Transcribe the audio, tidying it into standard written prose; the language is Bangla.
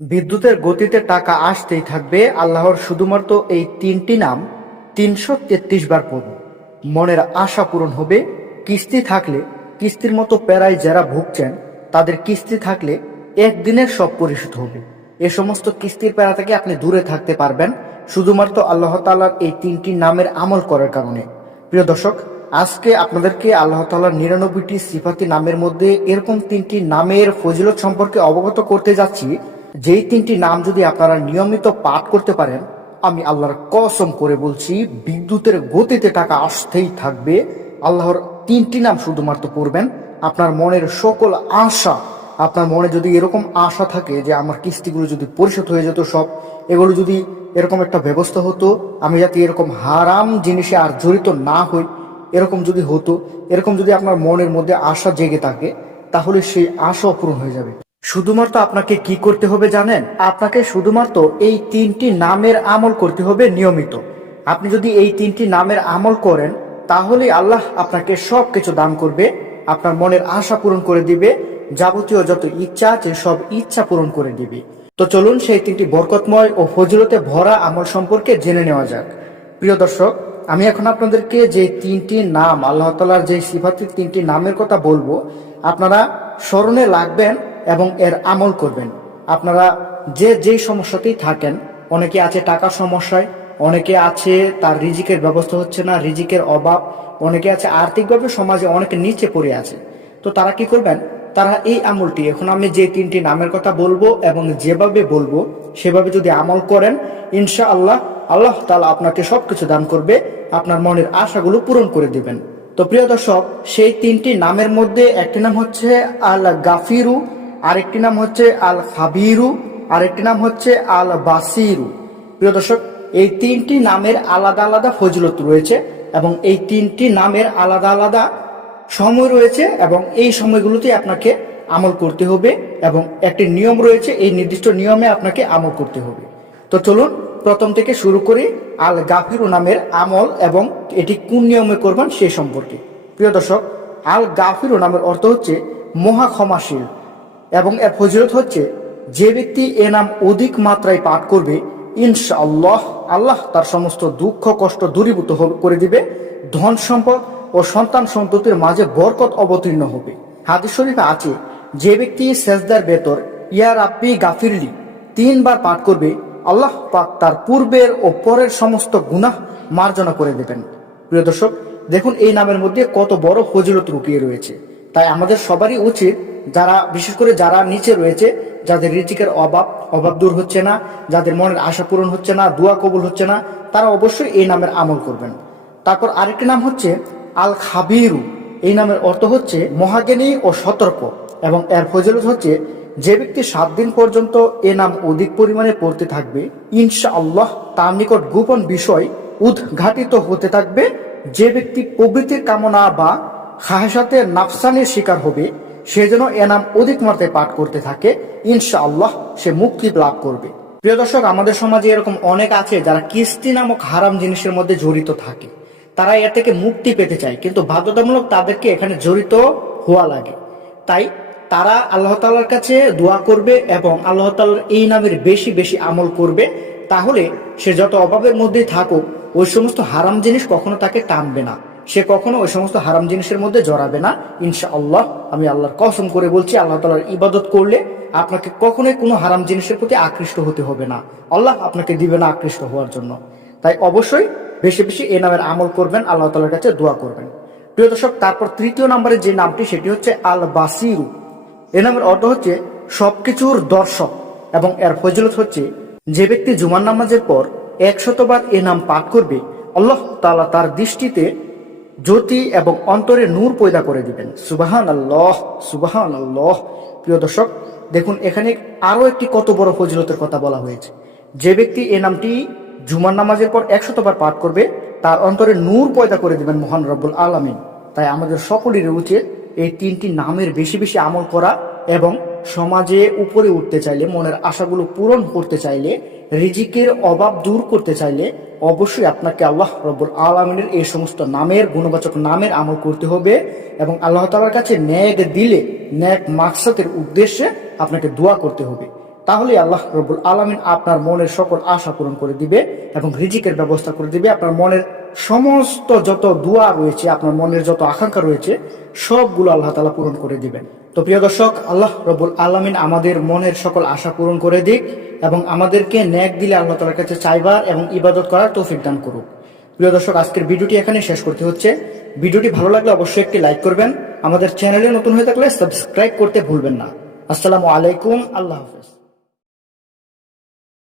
বিদ্যুতের গতিতে টাকা আসতেই থাকবে। আল্লাহর শুধুমাত্র এই তিনটি নাম ৩৩৩ বার পড়ুন, মনের আশা পূরণ হবে। কিস্তি থাকলে, কিস্তির মতো প্যারায় যারা ভুগছেন তাদের কিস্তি থাকলে একদিনের সব পরিশোধ হবে। এ সমস্ত কিস্তির প্যারা থেকে আপনি দূরে থাকতে পারবেন শুধুমাত্র আল্লাহ তাআলার এই তিনটি নামের আমল করার কারণে। প্রিয় দর্শক, আজকে আপনাদেরকে আল্লাহ তাআলার ৯৯টি সিফাতি নামের মধ্যে এরকম তিনটি নামের ফজিলত সম্পর্কে অবগত করতে যাচ্ছি, যেই তিনটি নাম যদি আপনারা নিয়মিত পাঠ করতে পারেন, আমি আল্লাহর কসম করে বলছি বিদ্যুতের গতিতে টাকা আসতেই থাকবে। আল্লাহর তিনটি নাম শুধুমাত্র পড়বেন, আপনার মনের সকল আশা, আপনার মনে যদি এরকম আশা থাকে যে আমার কিস্তিগুলো যদি পরিশোধ হয়ে যেত সব, এগুলো যদি এরকম একটা ব্যবস্থা হতো, আমি যাতে এরকম হারাম জিনিসে আর জড়িত না হই, এরকম যদি হতো, এরকম যদি আপনার মনের মধ্যে আশা জেগে থাকে, তাহলে সেই আশা পূরণ হয়ে যাবে। শুধুমাত্র আপনাকে কি করতে হবে জানেন? আপনাকে শুধুমাত্র এই তিনটি নামের আমল করতে হবে নিয়মিত। আপনি যদি এই তিনটি নামের আমল করেন, তাহলে আল্লাহ আপনাকে সব কিছু দান করবে, আপনার মনের আশা পূরণ করে দিবে, যাবতীয় যত ইচ্ছা আছে সব ইচ্ছা পূরণ করে দিবে। তো চলুন সেই তিনটি বরকতময় ও ফজিলতে ভরা আমল সম্পর্কে জেনে নেওয়া যাক। প্রিয় দর্শক, আমি এখন আপনাদেরকে যে তিনটি নাম, আল্লাহ তাআলার যে সিফাতের তিনটি নামের কথা বলবো, আপনারা স্মরণে রাখবেন এবং এর আমল করবেন। আপনারা যেই সমস্যাতেই থাকেন, অনেকে আছে টাকার সমস্যায়, অনেকে আছে তার রিজিকের ব্যবস্থা হচ্ছে না, রিজিকের অভাব, অনেকে আছে আর্থিকভাবে সমাজে অনেকে নিচে পড়ে আছে। তো তারা কি করবেন? তারা এই আমলটি, এখন আমি যে তিনটি নামের কথা বলবো এবং যেভাবে বলবো সেভাবে যদি আমল করেন, ইনশাআল্লাহ আল্লাহ তাআলা আপনাকে সবকিছু দান করবে, আপনার মনের আশাগুলো পূরণ করে দিবেন। তো প্রিয় দর্শক, সেই তিনটি নামের মধ্যে একটি নাম হচ্ছে আল গাফিরু, আরেকটি নাম হচ্ছে আল খাবিরু, আরেকটি নাম হচ্ছে আল বাসিরু। প্রিয় দর্শক, এই তিনটি নামের আলাদা আলাদা ফজিলত রয়েছে এবং এই তিনটি নামের আলাদা আলাদা সময় রয়েছে এবং এই সময়গুলোতে আপনাকে আমল করতে হবে এবং একটি নিয়ম রয়েছে, এই নির্দিষ্ট নিয়মে আপনাকে আমল করতে হবে। তো চলুন প্রথম থেকে শুরু করি আল গাফিরু নামের আমল এবং এটি কোন নিয়মে করবেন সেই সম্পর্কে। প্রিয় দর্শক, আল গাফিরু নামের অর্থ হচ্ছে মহা ক্ষমাশীল এবং এর ফজিলত হচ্ছে যে ব্যক্তি এ নাম অধিক মাত্রায় পাঠ করবে, ইনশাআল্লাহ আল্লাহ তার সমস্ত দুঃখ কষ্ট দূরীভূত করে দিবে, ধন সম্পদ ও সন্তান সন্ততির মাঝে বরকত অবতীর্ণ হবে। হাদিস শরীফে আছে, যে ব্যক্তি সেজদার ভেতর ইয়া রাব্বি গাফিরলি 3 বার পাঠ করবে, আল্লাহ পাক তার পূর্বের ও পরের সমস্ত গুনাহ মার্জনা করে দেবেন। প্রিয় দর্শক, দেখুন এই নামের মধ্যে কত বড় ফজিলত লুকিয়ে রয়েছে। তাই আমাদের সবারই উচিত, যারা বিশেষ করে যারা নিচে রয়েছে, যাদের রিজিকের অভাব দূর হচ্ছে না, যাদের মনের আশা পূরণ হচ্ছে না, দোয়া কবুল হচ্ছে না, তারা অবশ্যই এই নামের আমল করবেন। তারপর আরেকটি নাম হচ্ছে আল খাবিরু। এই নামের অর্থ হচ্ছে মহাজ্ঞানী ও সতর্ক এবং এর ফজিলত হচ্ছে যে ব্যক্তি 7 দিন পর্যন্ত এ নাম অধিক পরিমাণে পড়তে থাকবে, ইনশাআল্লাহ তার নিকট গোপন বিষয় উদ্ঘাটিত হতে থাকবে। যে ব্যক্তি প্রবৃত্তির কামনা বা খাহেসাতের নাফসানির শিকার হবে, সে যেন এ নাম অধিক মাত্রায় পাঠ করতে থাকে, ইনশাআল্লাহ সে মুক্তি লাভ করবে। প্রিয় দর্শক, আমাদের সমাজে এরকম অনেক আছে যারা কিস্তি নামক হারাম জিনিসের মধ্যে জড়িত থাকে। তারা এর থেকে মুক্তি পেতে চায়, কিন্তু বাধ্যতামূলক তাদেরকে এখানে জড়িত হওয়া লাগে। তাই তারা আল্লাহ তাআলার কাছে দোয়া করবে এবং আল্লাহ তাআলার এই নামের বেশি বেশি আমল করবে। তাহলে সে যত অভাবের মধ্যেই থাকুক, ওই সমস্ত হারাম জিনিস কখনো তাকে টানবে না, সে কখনো ওই সমস্ত হারাম জিনিসের মধ্যে জড়াবে না। ইনশাআল্লাহ আমি আল্লাহর কসম করে বলছি, আল্লাহ তাআলার ইবাদত করলে আপনাকে কখনোই কোনো হারাম জিনিসের প্রতি আকৃষ্ট হতে হবে না, আল্লাহ আপনাকে দিবে না আকৃষ্ট হওয়ার জন্য। তাই অবশ্যই বেশি বেশি এই নামের আমল করবেন, আল্লাহ তাআলার কাছে দোয়া করবেন। প্রিয় দর্শক, তারপর তৃতীয় নম্বরে যে নামটি, সেটি হচ্ছে আল বাসিরু। এই নামের অর্থ হচ্ছে সবকিছুর দর্শক এবং এর ফজিলত হচ্ছে যে ব্যক্তি জুমার নামাজের পর 100 বার এ নাম পাঠ করবে, আল্লাহ তাআলা তার দৃষ্টিতে জ্যোতি এবং অন্তরে নূর পয়দা করে দিবেন। সুবহানাল্লাহ, সুবহানাল্লাহ। প্রিয় দর্শক, দেখুন এখানে আরো একটি কত বড় ফজিলতের কথা বলা হয়েছে। যে ব্যক্তি এই নামটি জুমার নামাজের পর 100 বার পাঠ করবে, তার অন্তরে নূর পয়দা করে দিবেন মহান রব্বুল আলামিন। তাই আমাদের সকলেরই উচিত এই তিনটি নামের বেশি বেশি আমল করা এবং সমাজে উপরে উঠতে চাইলে, মনের আশাগুলো পূরণ করতে চাইলে, রিজিকের অভাব দূর করতে চাইলে অবশ্যই আপনাকে আল্লাহ রব্বুল আলামিনের এই সমস্ত নামের, গুণবাচক নামের আমল করতে হবে এবং আল্লাহ তাআলার কাছে নেক দিলে, নেক মাকসাদের উদ্দেশ্যে আপনাকে দোয়া করতে হবে। তাহলে আল্লাহ রব্বুল আলামিন আপনার মনের সকল আশা পূরণ করে দিবে এবং রিজিকের ব্যবস্থা করে দিবে। আপনার মনের সমস্ত যত দোয়া রয়েছে, আপনার মনের যত আকাঙ্ক্ষা রয়েছে, সবগুলো আল্লাহ তাআলা পূরণ করে দিবেন। তো প্রিয় দর্শক, আল্লাহ রব্বুল আলামিন আমাদের মনের সকল আশা পূরণ করে দিক এবং আমাদেরকে নেক দিলে আল্লাহ তাআলার কাছে চাইবার এবং ইবাদত করার তৌফিক দান করুক। প্রিয় দর্শক, আজকের ভিডিওটি এখানে শেষ করতে হচ্ছে। ভিডিওটি ভালো লাগলে অবশ্যই একটি লাইক করবেন। আমাদের চ্যানেলে নতুন হয়ে থাকলে সাবস্ক্রাইব করতে ভুলবেন না। আসসালামু আলাইকুম, আল্লাহ হাফেজ।